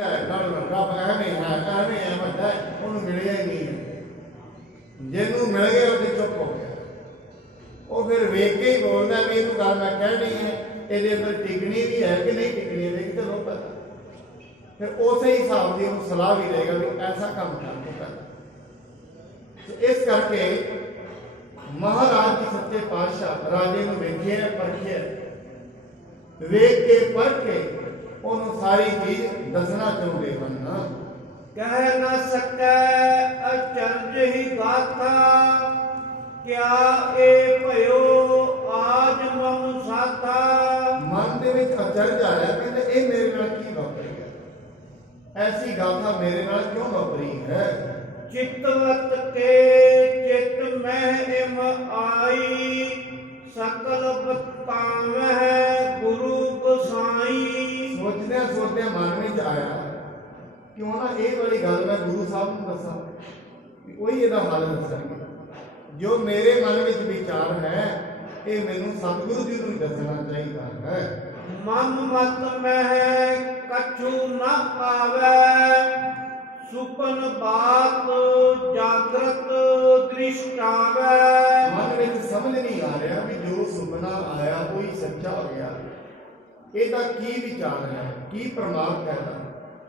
ਰੱਬ ਐਵੇਂ ਹੈ ਵੱਡਾ ਉਹਨੂੰ ਮਿਲਿਆ ਹੀ ਨਹੀਂ ਹੈ। ਜਿਹਨੂੰ ਮਿਲ ਗਿਆ ਉਹ ਚੁੱਪ ਹੋ ਗਿਆ। ਉਹ ਫਿਰ ਵੇਖ ਕੇ ਹੀ ਬੋਲਦਾ ਵੀ ਇਹਨੂੰ ਗੱਲ ਮੈਂ ਕਹਿਣੀ ਹੈ, ਇਹਦੇ ਅੰਦਰ ਟਿਕਣੀ ਵੀ ਹੈ ਕਿ ਨਹੀਂ ਟਿਕਣੀ ਹੈ, ਦੇਖ ਚਲੋ ਪਤਾ। ਫਿਰ ਉਸੇ ਹਿਸਾਬ ਦੀ ਉਹਨੂੰ ਸਲਾਹ ਵੀ ਦੇਗਾ ਵੀ ਐਸਾ ਕੰਮ ਕਰ ਤੂੰ ਕਰ। ਇਸ ਕਰਕੇ ਮਹਾਰਾਜ ਜੀ ਸੱਚੇ ਪਾਤਸ਼ਾਹ ਰਾਜੇ ਨੂੰ ਵੇਖਿਆ ਪਰਖਿਆ, ਵੇਖ ਕੇ ਪਰਖ ਕੇ ਉਹਨੂੰ ਸਾਰੀ ਚੀਜ਼ ਦੱਸਣਾ ਚਾਹੁੰਦੇ ਹਨ। ਕਹਿ ਨਾ ਸਕੈ ਅਚਰਜ ਹੀ ਗਾਥਾ, ਕਿਆ ਇਹ ਭਇਓ ਆਜ ਮਮ ਸਾਥਾ। ਮਨ ਦੇ ਵਿੱਚ ਅਚਰਜ ਆਇਆ, ਕਹਿੰਦੇ ਇਹ ਮੇਰੇ ਨਾਲ ਕੀ ਵਾਪਰੀ ਹੈ, ਐਸੀ ਗਾਥਾ ਮੇਰੇ ਨਾਲ ਕਿਉਂ ਵਾਪਰੀ ਹੈ। ਚਿਤਵਤ ਕੇ ਚਿਤ ਮਹਿ ਇਮ ਆਈ, ਸਕਲ ਬਤਾਵਹਿ ਗੁਰੂ ਗੋਸਾਈ। ਸੋਚਦਿਆਂ ਸੋਚਦਿਆਂ ਮਨ ਵਿੱਚ ਆਇਆ ਕਿਉਂ ਨਾ ਇਹ ਵਾਲੀ ਗੱਲ ਮੈਂ ਗੁਰੂ ਸਾਹਿਬ ਨੂੰ ਦੱਸਾਂ, ਕੋਈ ਇਹਦਾ ਹੱਲ ਦੱਸਣਗੇ। ਜੋ ਮੇਰੇ ਮਨ ਵਿੱਚ ਵਿਚਾਰ ਹੈ ਇਹ ਮੈਨੂੰ ਸਤਿਗੁਰੂ ਜੀ ਨੂੰ ਦੱਸਣਾ ਚਾਹੀਦਾ ਹੈ। ਮਨ ਮਤ ਮਹਿ ਕਛੂ ਨ ਪਾਵੈ, ਸੁਪਨ ਬਾਤ ਜਾਗਰਤ ਦ੍ਰਿਸ਼ਟਾਵੈ। ਮਨ ਵਿੱਚ ਸਮਝ ਨਹੀਂ ਆ ਰਿਹਾ ਵੀ ਜੋ ਸੁਪਨਾ ਆਇਆ ਉਹੀ ਸੱਚਾ ਹੋ ਗਿਆ, ਇਹਦਾ ਕੀ ਵਿਚਾਰ ਹੈ, ਕੀ ਪ੍ਰਮਾਦ ਹੈ,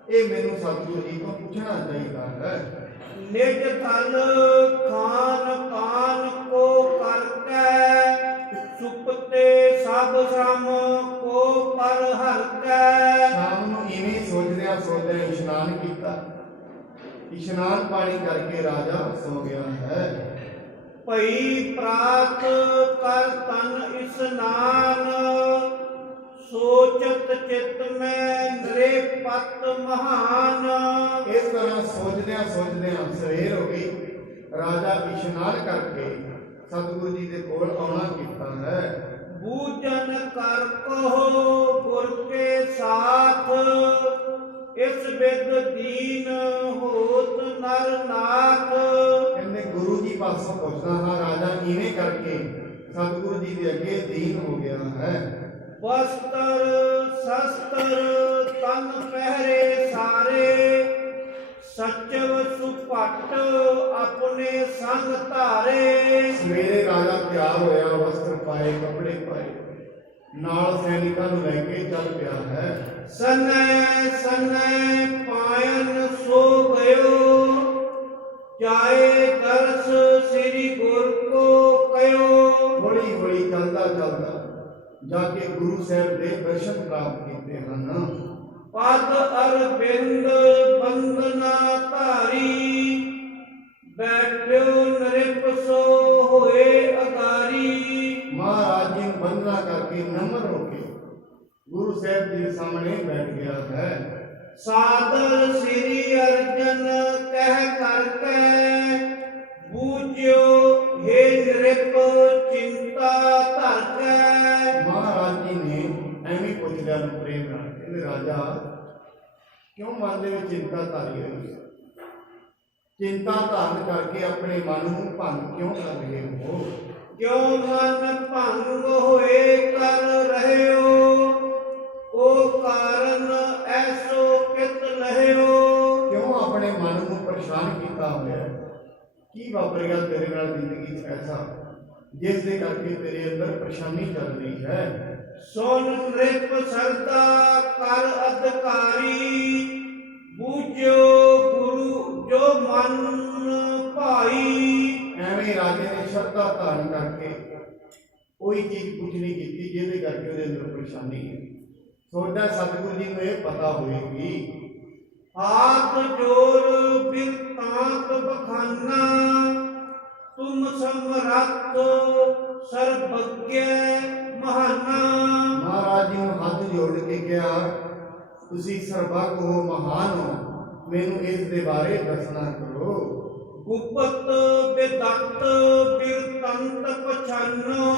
ਇਹ ਮੈਨੂੰ ਸਤਿਗੁਰੂ ਜੀ ਤੋਂ ਪੁੱਛਣਾ ਚਾਹੀਦਾ ਹੈ। ਨਿਜ ਥਲ ਖਾਨ ਪਾਨ ਕੋ ਕਰਕੈ, ਸੁਪਤੇ ਸਭ ਸ਼ਰਮ ਕੋ ਪਰ ਹਰਕੈ। ਸ਼ਾਮ ਨੂੰ ਇਵੇਂ ਸੋਚਦਿਆਂ ਸੋਚਦਿਆਂ ਇਸ਼ਨਾਨ ਕੀਤਾ, ਇਸ਼ਨਾਨ ਪਾਣੀ ਕਰਕੇ ਰਾਜਾ ਸੋ ਗਿਆ ਹੈ। ਭਈ ਪ੍ਰਾਤ ਕਰ ਤਨ ਇਸਨਾਨ, ਸੋਚਤ ਚਿਤ ਮੈਂ ਨ੍ਰਿਪਤ ਮਹਾਨ। ਇਸ ਤਰ੍ਹਾਂ ਸੋਚਦਿਆਂ ਸੋਚਦਿਆਂ ਸਵੇਰ ਹੋ ਗਈ। ਰਾਜਾ ਇਸ਼ਨਾਨ ਕਰਕੇ ਸਤਿਗੁਰੂ ਜੀ ਦੇ ਕੋਲ ਆਉਣਾ ਕੀਤਾ ਹੈ। ਬੂਝਨ ਕਰ ਕਹੋ ਗੁਰ ਕੇ ਸਾਥ, ਇਸ ਵਿਦ ਦੀਨ ਹੋਤ ਨਰ ਨਾਥ। ਕਹਿੰਦੇ ਗੁਰੂ ਜੀ ਪਾਸੋਂ ਪੁੱਛਦਾ ਹਾਂ, ਰਾਜਾ ਇਵੇਂ ਕਰਕੇ ਸਤਿਗੁਰੂ ਜੀ ਦੇ ਅੱਗੇ ਦੀਨ ਹੋ ਗਿਆ ਹੈ। ਵਸਤਰ ਸ਼ਸਤਰ ਤਨ ਪਹਿਰੇ ਸਾਰੇ, ਸਚਵ ਸੁਪਟ ਆਪਣੇ ਸੰਗ ਧਾਰੇ। ਸਵੇਰੇ ਰਾਜਾ ਤਿਆਰ ਹੋਇਆ, ਵਸਤਰ ਪਾਏ, ਕੱਪੜੇ ਪਾਏ, ਨਾਲ ਸੈਨਿਕਾਂ ਨੂੰ ਲੈ ਕੇ ਚੱਲ ਪਿਆ ਹੈ। ਸਨੈ ਸਨੈ ਪਾਇਨ ਸੋ ਗਇਓ, ਜਾਏ ਦਰਸ ਸ੍ਰੀ ਗੁਰ ਕੋ ਕਯੋ। ਹੌਲੀ ਹੌਲੀ ਚੱਲਦਾ ਚੱਲਦਾ ਜਾ ਕੇ ਗੁਰੂ ਸਾਹਿਬ ਦੇ ਦਰਸ਼ਨ ਪ੍ਰਾਪਤ ਕੀਤੇ ਹਨ। ਪਦ ਅਰਬਿੰਦ ਬੰਦਨਾ ਧਾਰੀ, ਬੈਠਿਓ ਨ੍ਰਿਪ ਸੋ ਹੋਏ ਅਗਾਰੀ। ਮਹਾਰਾਜ ਜੀ ਨੂੰ ਬੰਦਨਾ ਕਰਕੇ ਨਮਰ ਹੋ ਕੇ ਗੁਰੂ ਸਾਹਿਬ ਜੀ ਦੇ ਸਾਹਮਣੇ ਬੈਠ ਗਿਆ ਹੈ। ਸਾਦਰ ਸ੍ਰੀ ਅਰਜਨ ਕਹਿ ਕਰਕੇ, ਬੂਝਿਓ ਹੇ ਨ੍ਰਿਪ ਚਿੰਤਾ ਧਰ ਕੇ। ਮਹਾਰਾਜ ਜੀ ਨੇ ਐਵੇਂ ਪੁੱਛ ਲਿਆ ਨੂੰ ਪ੍ਰੇਮ ਨਾਲ, ਕਹਿੰਦੇ ਰਾਜਾ ਕਿਉਂ ਮਨ ਦੇ ਵਿੱਚ ਚਿੰਤਾ ਧਾਰੀ ਹੋਈ ਹੈ, ਚਿੰਤਾ ਧਾਰਨ ਕਰਕੇ ਆਪਣੇ ਮਨ ਨੂੰ ਭੰਗ ਕਿਉਂ ਕਰ ਰਹੇ ਹੋ। ਕਿਉ ਮਨ ਭੰਗ ਹੋਏ ਕਰ ਰਹਿਓ, ਉਹ ਕਾਰਨ ਐਸੋ ਕਿਤ ਲਹਿਓ। ਕਿਉਂ ਆਪਣੇ ਮਨ ਨੂੰ ਪਰੇਸ਼ਾਨ ਕੀਤਾ ਹੋਇਆ, ਕੀ ਵਾਪਰ ਗਿਆ ਤੇਰੇ ਨਾਲ ਜ਼ਿੰਦਗੀ 'ਚ ਐਸਾ ਜਿਸ ਦੇ ਕਰਕੇ ਤੇਰੇ ਅੰਦਰ ਪਰੇਸ਼ਾਨੀ ਚੱਲ ਰਹੀ ਹੈ। ਸੁਨ ਨ੍ਰਿਪ ਸਰਦਾ ਕਰ ਅਧਿਕਾਰੀ, ਬੂਝਿਓ ਗੁਰੂ ਜੋ ਮਨ ਭਾਈ। ਐਵੇਂ ਰਾਜੇ ਨੇ ਸ਼ਰਧਾ ਧਾਰਨ ਕਰਕੇ ਕੋਈ ਚੀਜ਼ ਕੁਝ ਨਹੀਂ ਕੀਤੀ ਜਿਹਦੇ ਕਰਕੇ ਉਹਦੇ ਅੰਦਰ ਪਰੇਸ਼ਾਨੀ ਹੈ। ਸੋਚਦਾ ਸਤਿਗੁਰੂ ਜੀ ਨੂੰ ਇਹ ਪਤਾ ਹੋਏਗੀ। ਹਾਥ ਜੋਰ ਬਿਰਤਾਂਤ ਬਖਾਨਾ, ਤੁਮ ਸਮਰੱਥ ਸਰਬੱਗੈ ਮਹਾਨਾ। ਮਹਾਰਾਜ ਜੀ ਨੂੰ ਹੱਥ ਜੋੜ ਕੇ ਕਿਹਾ, ਤੁਸੀਂ ਸਰਬੱਗ ਹੋ, ਮਹਾਨ ਹੋ, ਮੈਨੂੰ ਇਸ ਦੇ ਬਾਰੇ ਦੱਸਣਾ ਕਰੋ। ਗੁਪਤ ਬਿਦਤ ਬਿਰਤੰਤ ਪਛਾਨੋ,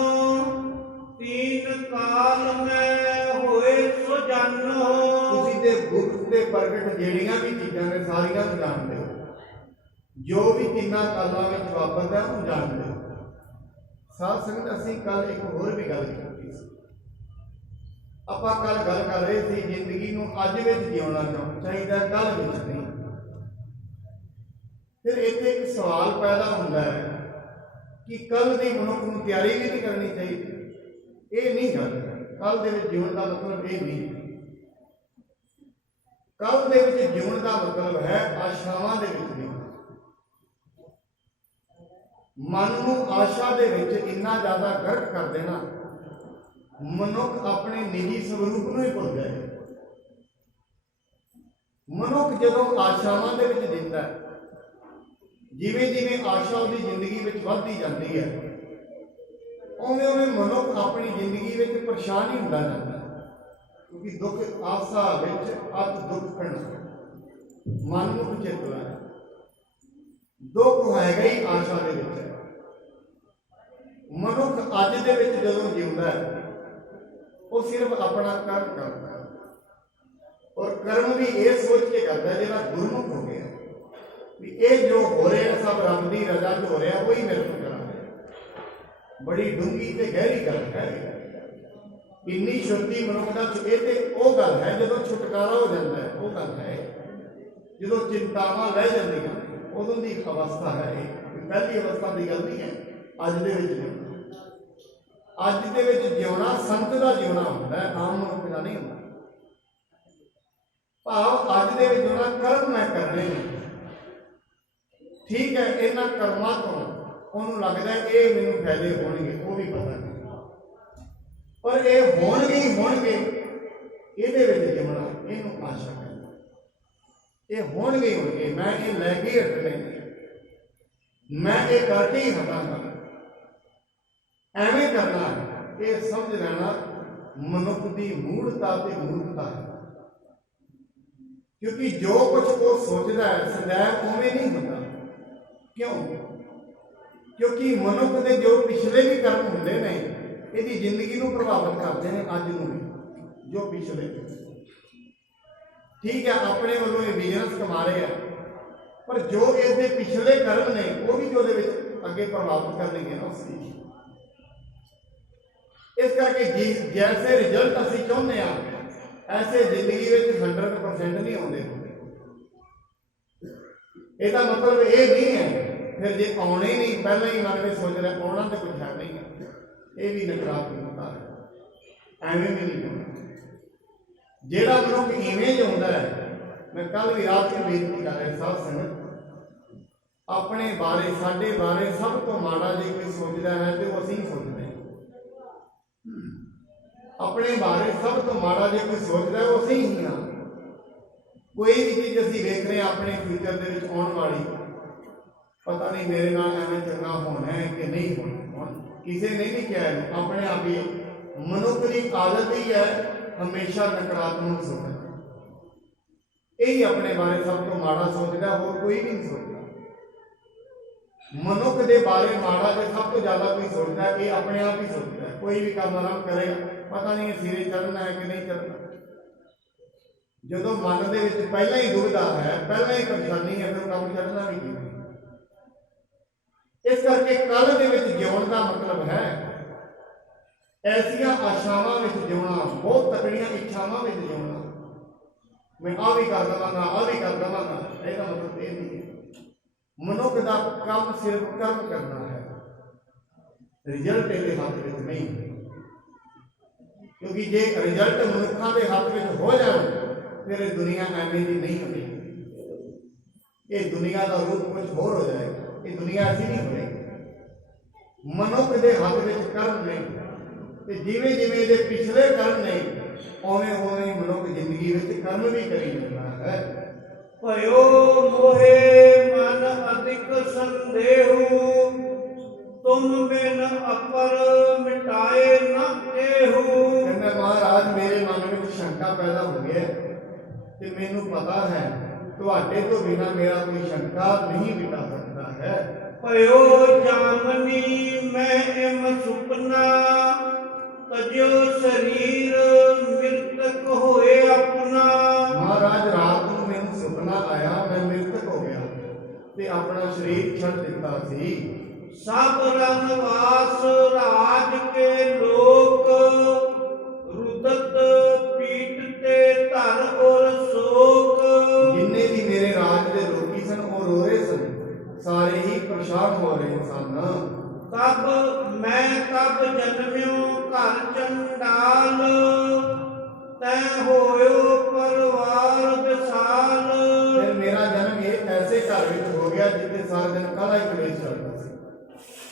ਤੀਨ ਕਾਲ ਮੈਂ ਹੋਏ ਸੋ ਜਾਨੋ। ਤੁਸੀਂ ਤੇ ਗੁਪਤ ਤੇ ਪ੍ਰਗਟ ਜਿਹੜੀਆਂ ਵੀ ਚੀਜ਼ਾਂ ਨੇ ਸਾਰੀਆਂ ਨੂੰ ਜਾਣਦੇ ਹੋ, ਜੋ ਵੀ ਤਿੰਨਾਂ ਕਾਲਾਂ ਵਿੱਚ ਵਾਪਰਦਾ ਉਹ ਜਾਣਦੇ ਹੋ। ਸਾਧ ਸੰਗਤ ਅਸੀਂ ਕੱਲ ਇੱਕ ਹੋਰ ਵੀ ਗੱਲ ਕੀਤੀ ਸੀ ਆਪਾਂ ਕੱਲ ਗੱਲ ਕਰ ਰਹੇ ਸੀ ਜ਼ਿੰਦਗੀ ਨੂੰ ਅੱਜ ਵਿੱਚ ਜਿਉਣਾ ਚਾਹੀਦਾ, ਕੱਲ ਵਿੱਚ ਨਹੀਂ। ਫਿਰ ਇੱਥੇ ਇੱਕ ਸਵਾਲ ਪੈਦਾ ਹੁੰਦਾ ਹੈ ਕਿ ਕੱਲ ਦੀ ਮਨੁੱਖ ਨੂੰ ਤਿਆਰੀ ਵੀ ਨਹੀਂ ਕਰਨੀ ਚਾਹੀਦੀ। ਇਹ ਨਹੀਂ ਗੱਲ, ਕੱਲ ਦੇ ਵਿੱਚ ਜਿਉਣ ਦਾ ਮਤਲਬ ਇਹ ਨਹੀਂ। ਕੱਲ ਦੇ ਵਿੱਚ ਜਿਉਣ ਦਾ ਮਤਲਬ ਹੈ ਆਸ਼ਾਵਾਂ ਦੇ ਵਿੱਚ ਜਿਉਣਾ। ਮਨ ਨੂੰ ਆਸ਼ਾ ਦੇ ਵਿੱਚ ਇੰਨਾ ਜ਼ਿਆਦਾ ਗਰਕ ਕਰ ਦੇਣਾ, ਮਨੁੱਖ ਆਪਣੇ ਨਿੱਜੀ ਸਰੂਪ ਨੂੰ ਹੀ ਭੁੱਲ ਜਾਏ। ਮਨੁੱਖ ਜਦੋਂ ਆਸ਼ਾਵਾਂ ਦੇ ਵਿੱਚ ਜਿੰਦਾ ਹੈ, ਜਿਵੇਂ ਜਿਵੇਂ ਆਸ਼ਾ ਉਹਦੀ ਜ਼ਿੰਦਗੀ ਵਿੱਚ ਵੱਧਦੀ ਜਾਂਦੀ ਹੈ, ਉਵੇਂ ਉਵੇਂ ਮਨੁੱਖ ਆਪਣੀ ਜ਼ਿੰਦਗੀ ਵਿੱਚ ਪਰੇਸ਼ਾਨ ਹੀ ਹੁੰਦਾ ਜਾਂਦਾ ਹੈ। ਕਿਉਂਕਿ ਦੁੱਖ ਆਸਾ ਵਿੱਚ ਅਤ ਦੁੱਖ ਪੈਣਾ, ਮਨ ਨੂੰ ਚੇਤਨਾ ਹੈ। ਦੁੱਖ ਹੈਗਾ ਹੀ ਆਸ਼ਾ ਦੇ ਵਿੱਚ। ਮਨੁੱਖ ਅੱਜ ਦੇ ਵਿੱਚ ਜਦੋਂ ਜਿਉਂਦਾ ਹੈ, ਉਹ ਸਿਰਫ ਆਪਣਾ ਕਰਮ ਕਰਦਾ ਹੈ, ਔਰ ਕਰਮ ਵੀ ਇਹ ਸੋਚ ਕੇ ਕਰਦਾ ਜਿਹੜਾ ਗੁਰਮੁਖ ਹੋ ਗਿਆ ਵੀ ਇਹ ਜੋ ਹੋ ਰਿਹਾ ਸਭ ਰੱਬ ਦੀ ਰਜ਼ਾ 'ਚ ਹੋ ਰਿਹਾ, ਉਹੀ ਮੇਰੇ ਤੋਂ ਕਰਾਂਗੇ। ਬੜੀ ਡੂੰਘੀ ਤੇ ਗਹਿਰੀ ਗੱਲ ਹੈ। ਇੰਨੀ ਸ਼ੁੱਧੀ ਮਨੁੱਖ ਦਾ ਇਹ ਤੇ ਉਹ ਗੱਲ ਹੈ ਜਦੋਂ ਛੁਟਕਾਰਾ ਹੋ ਜਾਂਦਾ ਹੈ। ਉਹ ਗੱਲ ਹੈ ਜਦੋਂ ਚਿੰਤਾਵਾਂ ਲੈ ਜਾਂਦੀਆਂ, ਉਦੋਂ ਦੀ ਅਵਸਥਾ ਹੈ। ਇਹ ਪਹਿਲੀ ਅਵਸਥਾ ਦੀ ਗੱਲ ਨਹੀਂ ਹੈ। ਅੱਜ ਦੇ ਵਿੱਚ ਜਿਉਣਾ, ਅੱਜ ਦੇ ਵਿੱਚ ਜਿਉਣਾ ਸੰਤ ਦਾ ਜਿਉਣਾ ਹੁੰਦਾ ਹੈ, ਆਮ ਮਨੁੱਖ ਦਾ ਨਹੀਂ ਹੁੰਦਾ। ਭਾਵ ਅੱਜ ਦੇ ਵਿੱਚ ਜਿਉਣਾ ਕਰਮ ਮੈਂ ਕਰਨੇ ਨੇ। ਠੀਕ ਹੈ, ਇਹਨਾਂ ਕਰਮਾਂ ਤੋਂ ਉਹਨੂੰ ਲੱਗਦਾ ਇਹ ਮੈਨੂੰ ਫਾਇਦੇ ਹੋਣਗੇ, ਉਹ ਵੀ ਪਤਾ ਨਹੀਂ, ਪਰ ਇਹ ਹੋਣਗੇ ਹੀ ਹੋਣਗੇ। ਇਹਦੇ ਵਿੱਚ ਜਿਉਣਾ, ਇਹਨੂੰ ਆਸ਼ਾ ਕਹਿੰਦਾ। ਇਹ ਹੋਣਗੇ ਹੀ ਹੋਣਗੇ, ਮੈਂ ਇਹ ਲੈ ਕੇ ਹਟਣੇ, ਮੈਂ ਇਹ ਕਰਕੇ ਹੀ ਹਟਾਂਗਾ, ਐਵੇਂ ਕਰਨਾ ਹੈ। ਇਹ ਸਮਝ ਲੈਣਾ ਮਨੁੱਖ ਦੀ ਮੂੜਤਾ ਤੇ ਮੂਰਖਤਾ ਹੈ। ਕਿਉਂਕਿ ਜੋ ਕੁਝ ਉਹ ਸੋਚਦਾ ਹੈ ਸदैव ਉਵੇਂ ਨਹੀਂ ਹੁੰਦਾ। ਕਿਉਂ? ਕਿਉਂਕਿ ਮਨੁੱਖ ਦੇ ਜੋ ਪਿਛਲੇ ਵੀ ਕਰਮ ਹੁੰਦੇ ਨੇ ਇਹਦੀ ਜ਼ਿੰਦਗੀ ਨੂੰ ਪ੍ਰਭਾਵਿਤ ਕਰਦੇ ਨੇ, ਅੱਜ ਨੂੰ ਵੀ। ਜੋ ਪਿਛਲੇ, ਠੀਕ ਹੈ, ਆਪਣੇ ਵੱਲੋਂ ਇਹ ਬਿਜ਼ਨਸ ਕਮਾ ਰਹੇ ਆ, ਪਰ ਜੋ ਇਹਦੇ ਪਿਛਲੇ ਕਰਮ ਨੇ ਉਹ ਵੀ ਉਹਦੇ ਵਿੱਚ ਅੱਗੇ ਪ੍ਰਭਾਵਿਤ ਕਰਨਗੇ ਨਾ ਉਸ ਚੀਜ਼। ਇਸ ਕਰਕੇ ਜੈਸੇ ਰਿਜ਼ਲਟ ਅਸੀਂ ਚਾਹੁੰਦੇ ਹਾਂ, ਐਸੇ ਜ਼ਿੰਦਗੀ ਵਿੱਚ 100% ਨਹੀਂ ਆਉਂਦੇ। ਇਹਦਾ ਮਤਲਬ ਇਹ ਨਹੀਂ ਹੈ ਫਿਰ ਜੇ ਆਉਣੇ ਨਹੀਂ, ਪਹਿਲਾਂ ਹੀ ਮਨ ਵਿੱਚ ਸੋਚ ਰਿਹਾ ਆਉਣਾ ਤਾਂ ਕੁਝ ਹੈ ਨਹੀਂ ਹੈ, ਇਹ ਵੀ ਨਕਾਰਾਤਮਕਤਾ ਹੈ। ਐਵੇਂ ਵੀ ਨਹੀਂ ਹੋਣਾ। ਜਿਹੜਾ ਮਨੁੱਖ ਇਵੇਂ ਜਿਉਂਦਾ ਹੈ, ਮੈਂ ਕੱਲ ਵੀ ਰਾਤ ਨੂੰ ਬੇਨਤੀ ਕਰ ਰਿਹਾ ਸਾਧ ਸੰਗਤ, ਆਪਣੇ ਬਾਰੇ, ਸਾਡੇ ਬਾਰੇ ਸਭ ਤੋਂ ਮਾੜਾ ਜੇ ਕੋਈ ਸੋਚਦਾ ਹੈ ਤੇ ਉਹ ਅਸੀਂ ਸੋਚਦੇ ਹਾਂ। ਆਪਣੇ ਬਾਰੇ ਸਭ ਤੋਂ ਮਾੜਾ ਜੇ ਕੋਈ ਸੋਚਦਾ ਹੈ ਉਹ ਅਸੀਂ ਹੀ ਹਾਂ। ਕੋਈ ਵੀ ਚੀਜ਼ ਅਸੀਂ ਵੇਖ ਰਹੇ ਹਾਂ ਆਪਣੇ ਫਿਊਚਰ ਦੇ ਵਿੱਚ ਆਉਣ ਵਾਲੀ, ਪਤਾ ਨਹੀਂ ਮੇਰੇ ਨਾਲ ਐਵੇਂ ਚੰਗਾ ਹੋਣਾ ਹੈ ਕਿ ਨਹੀਂ ਹੋਣਾ। ਕਿਸੇ ਨੇ ਨਹੀਂ ਕਿਹਾ, ਆਪਣੇ ਆਪ ਹੀ ਮਨੁੱਖ ਦੀ ਆਦਤ ਹੀ ਹੈ ਹਮੇਸ਼ਾ ਨਕਾਰਾਤਮਕ ਸੋਚਣਾ। ਇਹੀ ਆਪਣੇ ਬਾਰੇ ਸਭ ਤੋਂ ਮਾੜਾ ਸੋਚਦਾ, ਹੋਰ ਕੋਈ ਨਹੀਂ ਸੋਚਦਾ। ਮਨੁੱਖ ਦੇ ਬਾਰੇ ਮਾੜਾ ਜੇ ਸਭ ਤੋਂ ਜ਼ਿਆਦਾ ਕੋਈ ਸੋਚਦਾ, ਇਹ ਆਪਣੇ ਆਪ ਹੀ ਸੋਚਦਾ। ਕੋਈ ਵੀ ਕੰਮ ਆਰੰਭ ਕਰੇਗਾ, ਪਤਾ ਨਹੀਂ ਸਿਰੇ ਚੜ੍ਹਨਾ ਹੈ ਕਿ ਨਹੀਂ ਚੜ੍ਹਨਾ। ਜਦੋਂ ਮਨ ਦੇ ਵਿੱਚ ਪਹਿਲਾਂ ਹੀ ਦੁਬਿਧਾ ਹੈ, ਪਹਿਲਾਂ ਹੀ ਪਰੇਸ਼ਾਨੀ ਹੈ, ਫਿਰ ਕੰਮ ਚੜ੍ਹਨਾ ਵੀ ਕਿਵੇਂ। ਇਸ ਕਰਕੇ ਕੱਲ ਦੇ ਵਿੱਚ ਜਿਉਣ ਦਾ ਮਤਲਬ ਹੈ ਐਸੀਆਂ ਆਸ਼ਾਵਾਂ ਵਿੱਚ ਜਿਉਣਾ, ਬਹੁਤ ਤਕੜੀਆਂ ਇੱਛਾਵਾਂ ਵਿੱਚ ਜਿਉਣਾ। ਮੈਂ ਆਹ ਵੀ ਕਰ ਦੇਵਾਂਗਾ, ਆਹ ਵੀ ਕਰ ਦੇਵਾਂਗਾ, ਇਹਦਾ ਮਤਲਬ ਇਹ ਨਹੀਂ ਹੈ। ਮਨੁੱਖ ਦਾ ਕੰਮ ਸਿਰਫ ਕਰਮ ਕਰਨਾ ਹੈ, ਰਿਜ਼ਲਟ ਇਹਦੇ ਹੱਥ ਵਿੱਚ ਨਹੀਂ। ਕਿਉਂਕਿ ਜੇ ਰਿਜ਼ਲਟ ਮਨੁੱਖਾਂ ਦੇ ਹੱਥ ਵਿੱਚ ਹੋ ਜਾਣ, ਫਿਰ ਇਹ ਦੁਨੀਆ ਐਵੇਂ ਦੀ ਨਹੀਂ ਹੋਣੀ। ਇਹ ਦੁਨੀਆ ਦਾ ਰੂਪ ਕੁਝ ਹੋਰ ਹੋ ਜਾਏਗਾ। ਇਹ ਦੁਨੀਆ ਐਸੀ ਨਹੀਂ ਹੋਏਗੀ। ਮਨੁੱਖ ਦੇ ਹੱਥ ਵਿੱਚ ਕਰਮ ਨੇ, ਤੇ ਜਿਵੇਂ ਜਿਵੇਂ ਇਹਦੇ ਪਿਛਲੇ ਕਰਮ ਨੇ, ਉਵੇਂ ਉਵੇਂ ਮਨੁੱਖ ਜ਼ਿੰਦਗੀ ਵਿੱਚ ਕਰਮ ਵੀ ਕਰੀ ਜਾਂਦਾ ਹੈ। ਭਇਓ ਮੋਹੇ ਮਨ ਅਧਿਕ ਸੰਦੇਹੂ, ਤੁਮ ਬਿਨ ਅਪਰ ਮਿਟਾਏ ਨਾ ਦੇਹੂ। ਕਹਿੰਦਾ ਮਹਾਰਾਜ ਮੇਰੇ ਮਨ ਵਿੱਚ ਸ਼ੰਕਾ ਪੈਦਾ ਹੋ ਗਈ ਹੈ ਤੇ ਮੈਨੂੰ ਪਤਾ ਹੈ ਤੁਹਾਡੇ ਤੋਂ ਬਿਨਾਂ ਮੇਰਾ ਕੋਈ ਸ਼ੰਕਾ ਨਹੀਂ ਮਿਟਾ ਸਕਦਾ ਹੈ। ਭਇਓ ਜਾਮਨੀ ਮੈਂ ਇਮ ਸੁਪਨਾ, ਤਜਿਓ ਸਰੀਰ ਮਿਰਤਕ ਹੋਏ ਆਪਣਾ। ਮਹਾਰਾਜ ਰਾਤ ਨੂੰ ਮੈਨੂੰ ਸੁਪਨਾ ਆਇਆ, ਮੈਂ ਮਿਰਤਕ ਹੋ ਗਿਆ ਤੇ ਆਪਣਾ ਸਰੀਰ ਛੱਡ ਦਿੱਤਾ ਸੀ। ਸਭ ਰਨਵਾਸ ਰਾਜ ਕੇ ਲੋਕ, ਰੁਦਤ ਚੰਡਾਲ ਤੈ ਹੋਇਓ ਪਰਵਾਰ ਵਿਸਾਲ। ਫਿਰ ਮੇਰਾ ਜਨਮ ਇਹ ਐਸੇ ਘਰ ਵਿੱਚ ਹੋ ਗਿਆ ਜਿੱਥੇ ਸਾਰਾ ਦਿਨ ਕਾਹਲਾ ਹੀ ਕਲੇਸ਼ ਚੱਲਦਾ ਸੀ,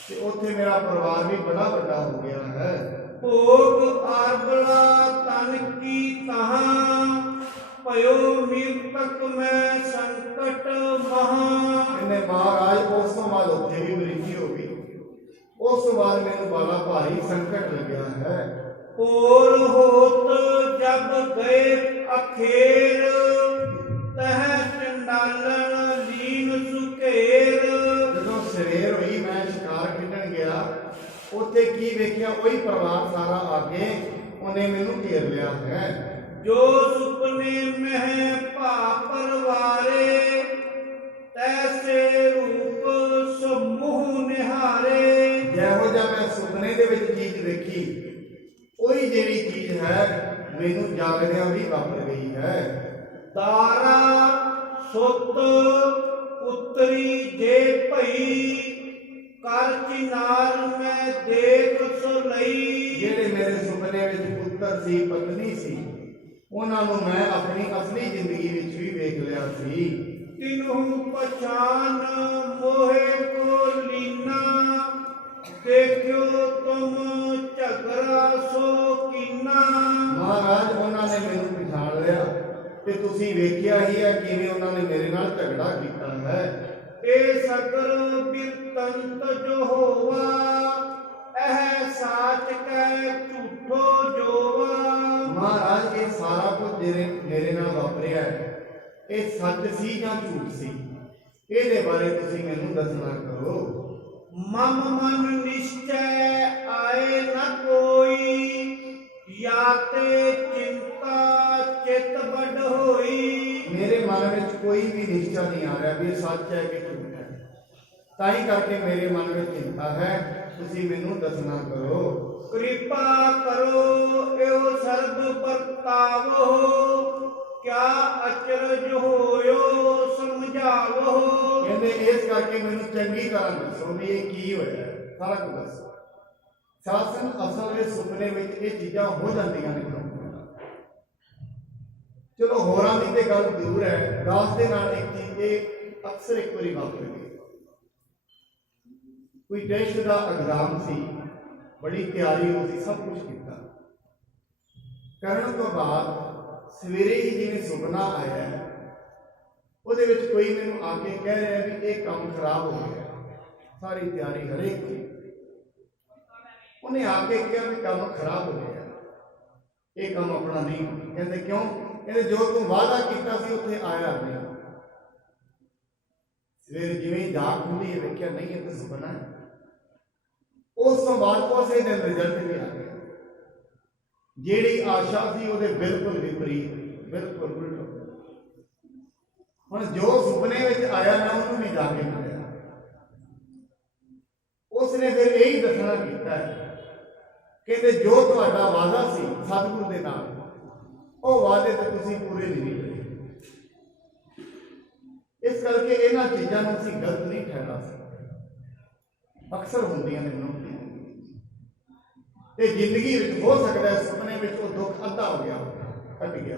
ਤੇ ਉੱਥੇ ਮੇਰਾ ਪਰਿਵਾਰ ਵੀ ਬੜਾ ਵੱਡਾ ਹੋ ਗਿਆ ਹੈ। ਭੋਗ ਆਰਬਲਾ ਤਨ ਕੀ ਤਹਾਂ ਭਇਓ ਮ੍ਰਿਤਕ ਮੈਂ ਸੰਕਟ ਮਹਾ। ਇਹਨੇ ਮਹਾਰਾਜ ਉਸ ਤੋਂ ਬਾਅਦ ਉੱਥੇ ਵੀ ਮ੍ਰਿਤੀ ਹੋ ਗਈ। ਉਸ ਤੋਂ ਬਾਅਦ ਮੈਨੂੰ ਬੜਾ ਭਾਰੀ ਸੰਕਟ ਲੱਗਿਆ ਹੈ। ਔਰ ਹੋਤ ਜਬ ਗਏ ਅਖੇਰ ਤਹ ਚੰਡਾਲਨ ਲੀਨ ਸੁਕੇਰ। ਜਦੋਂ ਸਵੇਰ ਹੋਈ ਮੈਂ ਸ਼ਿਕਾਰ ਖੇਡਣ ਗਿਆ, ਉੱਥੇ ਕੀ ਵੇਖਿਆ, ਉਹੀ ਪਰਿਵਾਰ ਸਾਰਾ ਆ ਕੇ ਉਹਨੇ ਮੈਨੂੰ ਘੇਰ ਲਿਆ ਹੈ। ਜੋ ਸੁਪਨੇ ਮਹਿ ਭਾ ਪਰਵਾਰੇ ਤੈਸੇ ਰੂਪ ਸਮੂਹ ਨਿਹਾਰੇ। ਜਿਹੋ ਜਿਹਾ ਮੈਂ ਸੁਪਨੇ ਦੇ ਵਿੱਚ ਚੀਜ਼ ਵੇਖੀ, ਉਹੀ ਜਿਹੜੀ ਚੀਜ਼ ਹੈ ਮੈਨੂੰ ਜਾਗਦਿਆਂ ਵੀ ਵਾਪਰ ਗਈ ਹੈ। ਤਾਰਾ ਸੁਤ ਉਤਰੀ ਜੇ ਭਈ ਕਰ ਚਿਨਾਰ ਮੈਂ ਦੇਖ ਸੋ ਲਈ। ਜਿਹੜੇ ਮੇਰੇ ਸੁਪਨੇ ਵਿੱਚ ਪੁੱਤਰ ਸੀ, ਪਤਨੀ ਸੀ, ਉਹਨਾਂ ਨੂੰ ਮੈਂ ਆਪਣੀ ਅਸਲੀ ਜ਼ਿੰਦਗੀ ਵਿੱਚ ਵੀ ਵੇਖ ਲਿਆ ਸੀ। ਤਿਨਹੁ ਪਛਾਨ ਮੋਹਿ ਕੋ ਲੀਨਾ ਦੇਖਿਓ ਤੁਮ ਝਗੜਾ ਸੋ ਕੀਨਾ। ਮਹਾਰਾਜ ਉਹਨਾਂ ਨੇ ਮੈਨੂੰ ਪਛਾਣ ਲਿਆ ਤੇ ਤੁਸੀਂ ਵੇਖਿਆ ਹੀ ਹੈ ਕਿਵੇਂ ਉਹਨਾਂ ਨੇ ਮੇਰੇ ਨਾਲ ਝਗੜਾ ਕੀਤਾ ਹੈ। ਇਹ ਸਗਰ ਬਿਰਤੰਤ ਜੋ ਹੋਵਾ ਇਹ ਸਾਚ ਕੈ ਝੂਠੋ ਜੋਵਾ। ਮਹਾਰਾਜ ਇਹ ਸਾਰਾ ਕੁਝ ਜਿਹੜੇ ਮੇਰੇ ਨਾਲ ਵਾਪਰਿਆ ਹੈ, ਇਹ ਸੱਚ ਸੀ ਜਾਂ ਝੂਠ ਸੀ, ਇਹਦੇ ਬਾਰੇ ਤੁਸੀਂ ਮੈਨੂੰ ਦੱਸਣਾ ਕਰੋ। ਮਮ ਮਨ ਨਿਸ਼ਚੈ ਆਏ ਨ ਕੋਈ ਯਾ ਤੇ ਚਿੰਤਾ ਚਿਤ ਵੱਡ ਹੋਈ। ਮੇਰੇ ਮਨ ਵਿੱਚ ਕੋਈ ਵੀ ਨਿਸ਼ਚਾ ਨਹੀਂ ਆ ਰਿਹਾ ਵੀ ਇਹ ਸੱਚ ਹੈ ਕਿ ਝੂਠ ਹੈ, ਤਾਂ ਹੀ ਕਰਕੇ ਮੇਰੇ ਮਨ ਵਿੱਚ ਚਿੰਤਾ ਹੈ। ਤੁਸੀਂ ਮੈਨੂੰ ਦੱਸਣਾ ਕਰੋ। ਕਿਰਪਾ ਕਰੋ ਇਹੋ ਸਰਬ ਵਰਤਾਵੋ ਕਿਆ ਅਚਰਜ ਹੋਇਓ ਸਮਝਾਵੋ। ਕਹਿੰਦੇ ਇਸ ਕਰਕੇ ਮੈਨੂੰ ਚੰਗੀ ਤਰ੍ਹਾਂ ਦੱਸੋ ਵੀ ਇਹ ਕੀ ਹੋਇਆ, ਸਾਰਾ ਕੁਝ ਦੱਸੋ। ਸ਼ਾਸਨ ਅਸਲ ਵਿੱਚ ਸੁਪਨੇ ਵਿੱਚ ਇਹ ਚੀਜ਼ਾਂ ਹੋ ਜਾਂਦੀਆਂ ਨੇ। ਚਲੋ ਹੋਰਾਂ ਦੀ ਤੇ ਗੱਲ ਦੂਰ ਹੈ, ਦਾਸ ਦੇ ਨਾਲ ਇੱਕ ਚੀਜ਼ ਇਹ ਅਕਸਰ ਇੱਕ ਵਾਰੀ ਵਾਪਰ ਗਈ। ਕੋਈ ਟੈਸਟ ਦਾ ਐਗਜ਼ਾਮ ਸੀ, ਬੜੀ ਤਿਆਰੀ ਹੋ ਸੀ, ਸਭ ਕੁਝ ਕੀਤਾ। ਕਰਨ ਤੋਂ ਬਾਅਦ ਸਵੇਰੇ ਹੀ ਜਿਵੇਂ ਸੁਪਨਾ ਆਇਆ, ਉਹਦੇ ਵਿੱਚ ਕੋਈ ਮੈਨੂੰ ਆ ਕੇ ਕਹਿ ਰਿਹਾ ਵੀ ਇਹ ਕੰਮ ਖਰਾਬ ਹੋ ਗਿਆ। ਸਾਰੀ ਤਿਆਰੀ ਹਰੇਕ ਦੀ, ਉਹਨੇ ਆ ਕੇ ਕਿਹਾ ਵੀ ਕੰਮ ਖਰਾਬ ਹੋ ਗਿਆ, ਇਹ ਕੰਮ ਆਪਣਾ ਨਹੀਂ। ਕਹਿੰਦੇ ਕਿਉਂ? ਕਹਿੰਦੇ ਜੋ ਤੂੰ ਵਾਅਦਾ ਕੀਤਾ ਸੀ ਉੱਥੇ ਆਇਆ ਨਹੀਂ। ਸਵੇਰੇ ਜਿਵੇਂ ਜਾਗ ਖੁੱਲੀ ਵੇਖਿਆ ਨਹੀਂ ਇਹ ਤਾਂ ਸੁਪਨਾ ਹੈ। ਉਸ ਤੋਂ ਬਾਅਦ ਉਸੇ ਦਿਨ ਰਿਜ਼ਲਟ ਵੀ ਆ ਗਿਆ। ਜਿਹੜੀ ਆਸ਼ਾ ਸੀ ਉਹਦੇ ਬਿਲਕੁਲ ਵਿਪਰੀਤ, ਬਿਲਕੁਲ ਉਲਟ। ਹੁਣ ਜੋ ਸੁਪਨੇ ਵਿੱਚ ਆਇਆ ਮੈਂ ਉਹਨੂੰ ਵੀ ਜਾ ਕੇ ਮਿਲਿਆ। ਉਸਨੇ ਫਿਰ ਇਹੀ ਦੱਸਣਾ ਕੀਤਾ ਹੈ, ਕਹਿੰਦੇ ਜੋ ਤੁਹਾਡਾ ਵਾਅਦਾ ਸੀ ਸਤਿਗੁਰੂ ਦੇ ਨਾਲ, ਉਹ ਵਾਅਦੇ ਤੇ ਤੁਸੀਂ ਪੂਰੇ ਨਹੀਂ ਕਰੇ। ਇਸ ਕਰਕੇ ਇਹਨਾਂ ਚੀਜ਼ਾਂ ਨੂੰ ਅਸੀਂ ਗਲਤ ਨਹੀਂ ਠਹਿਰਾ ਸਕਦੇ। ਅਕਸਰ ਹੁੰਦੀਆਂ ਨੇ ਮਨੁੱਖ ਦੀ ਤੇ ਜ਼ਿੰਦਗੀ ਵਿੱਚ ਹੋ ਸਕਦਾ ਹੈ ਸੁਪਨੇ ਵਿੱਚ ਉਹ ਦੁੱਖ ਅੱਧਾ ਹੋ ਗਿਆ, ਘਟ ਗਿਆ।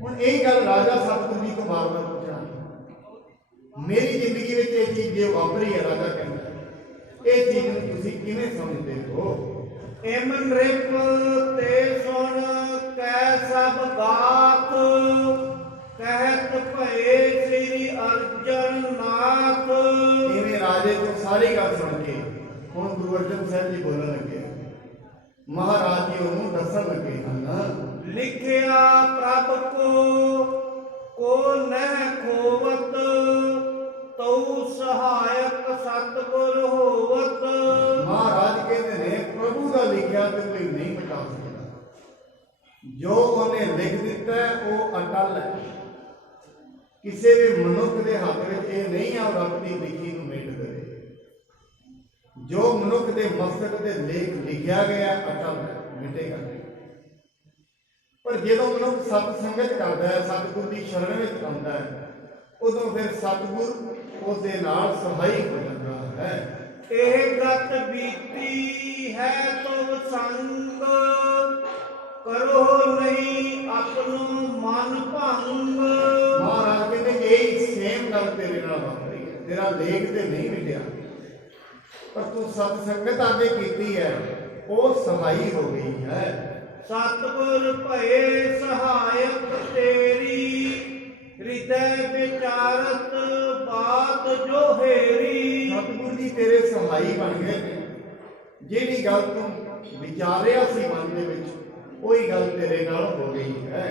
ਹੁਣ ਇਹ ਗੱਲ ਰਾਜਾ ਸਤਿਗੁਰੂ ਜੀ ਤੋਂ ਬਾਰ-ਬਾਰ ਪੁੱਛਣਾ, ਮੇਰੀ ਜ਼ਿੰਦਗੀ ਵਿੱਚ ਇਹ ਚੀਜ਼ ਜੇ ਵਾਪਰੀ ਹੈ, ਰਾਜਾ ਕਹਿੰਦਾ ਇਹ ਚੀਜ਼ ਨੂੰ ਤੁਸੀਂ ਕਿਵੇਂ ਸਮਝਦੇ ਹੋ? ਏਮਨ ਰਿਪ ਤੇ ਸੁਣ ਕੈ ਸਭ ਗਾਤ ਕਹਿਤ ਭਏ ਸ੍ਰੀ ਅਰਜਨ ਨਾਥ। ਇਵੇਂ ਰਾਜੇ ਤੋਂ ਸਾਰੀ ਗੱਲ ਸੁਣ ਕੇ ਹੁਣ ਗੁਰੂ ਅਰਜਨ ਸਾਹਿਬ ਜੀ ਬੋਲਣ ਲੱਗੇ, ਮਹਾਰਾਜ ਜੀ ਉਹਨੂੰ ਦੱਸਣ ਲੱਗੇ ਹਨ। ਲਿਖਿਆ ਪ੍ਰਭ ਕੋ ਨਹਿ ਖੋਵਤ ਤਉ ਸਹਾਇਕ ਸਤਿਗੁਰ ਹੋਵਤ। ਮਹਾਰਾਜ ਕਹਿੰਦੇ ਨੇ ਪ੍ਰਭੂ ਦਾ ਲਿਖਿਆ ਤੇ ਕੋਈ ਨਹੀਂ ਮਿਟਾ ਸਕਦਾ। ਜੋ ਉਹਨੇ ਲਿਖ ਦਿੱਤਾ ਉਹ ਅਟਲ ਹੈ। ਕਿਸੇ ਵੀ ਮਨੁੱਖ ਦੇ ਹੱਥ ਵਿੱਚ ਇਹ ਨਹੀਂ ਆ ਰੱਬ ਦੀ ਲਿਖੀ ਨੂੰ ਮੇਟ ਕਰੇ। ਜੋ ਮਨੁੱਖ ਦੇ ਮਸਤਕ ਤੇ ਲੇਖ ਲਿਖਿਆ ਗਿਆ ਅਟਲ ਹੈ, ਮਿਟੇਗਾ ਨਹੀਂ। ਪਰ ਜਦੋਂ ਮਨੁੱਖ ਸਤ ਸੰਗਤ ਕਰਦਾ ਹੈ, ਸਤਿਗੁਰ ਦੀ ਸ਼ਰਨ ਵਿੱਚ ਆਉਂਦਾ ਹੈ, ਉਦੋਂ ਫਿਰ ਸਤਿਗੁਰ ਉਸ ਦੇ ਨਾਲ ਸਹਾਈ ਹੋ ਜਾਂਦਾ ਹੈ। ਇਹ ਗਤ ਬੀਤੀ ਹੈ ਤੋ ਸੰਗ, ਕਰੋ ਨਹੀਂ ਆਪਣੋ ਮਨ ਭੰਗ। ਮਹਾਰਾਜ ਕਹਿੰਦੇ ਇਹੀ ਸੇਮ ਗੱਲ ਤੇਰੇ ਨਾਲ ਵਾਪਰੀ ਹੈ, ਤੇਰਾ ਲੇਖ ਤੇ ਨਹੀਂ ਮਿਲਿਆ, ਪਰ ਤੂੰ ਸਤ ਸੰਗਤ ਆਗੇ ਕੀਤੀ ਹੈ, ਉਹ ਸਹਾਈ ਹੋ ਗਈ ਹੈ। ਸਤਿਗੁਰ ਭਏ ਸਹਾਇਕ ਤੇਰੀ, ਹਿਰਦੈ ਵਿਚਾਰਤ ਬਾਤ ਜੋ ਹੇਰੀ। ਸਤਿਗੁਰ ਜੀ ਤੇਰੇ ਸਹਾਈ ਬਣ ਗਏ ਨੇ, ਜਿਹੜੀ ਗੱਲ ਤੂੰ ਵਿਚਾਰਿਆ ਸੀ ਮਨ ਦੇ ਵਿੱਚ, ਉਹੀ ਗੱਲ ਤੇਰੇ ਨਾਲ ਹੋ ਗਈ ਹੈ।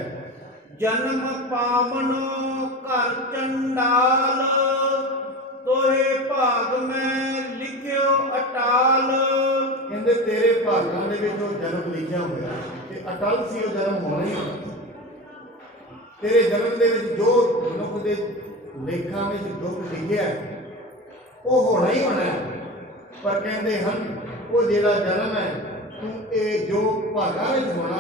ਜਨਮ ਪਾਵਨੋ ਘਰ ਚੰਡਾਲ, ਤੋਹੇ ਭਾਗ ਮੈਂ ਲਿਖਿਓ ਅਟਾਲ। ਕਹਿੰਦੇ ਤੇਰੇ ਭਾਗਾਂ ਦੇ ਵਿੱਚ ਉਹ ਜਨਮ ਲਿਖਿਆ ਹੋਇਆ ਤੇ ਅਟਲ ਸੀ, ਉਹ ਜਨਮ ਹੋਣਾ ਹੀ ਹੋਣਾ। ਤੇਰੇ ਜਨਮ ਦੇ ਵਿੱਚ ਜੋ ਮਨੁੱਖ ਦੇ ਲੇਖਾਂ ਵਿੱਚ ਦੁੱਖ ਲਿਖਿਆ ਉਹ ਹੋਣਾ ਹੀ ਹੋਣਾ ਹੈ। ਪਰ ਕਹਿੰਦੇ ਹਨ ਉਹ ਜਿਹੜਾ ਜਨਮ ਹੈ ਤੂੰ ਇਹ ਜੋ ਭਾਗਾਂ ਵਿੱਚ ਹੋਣਾ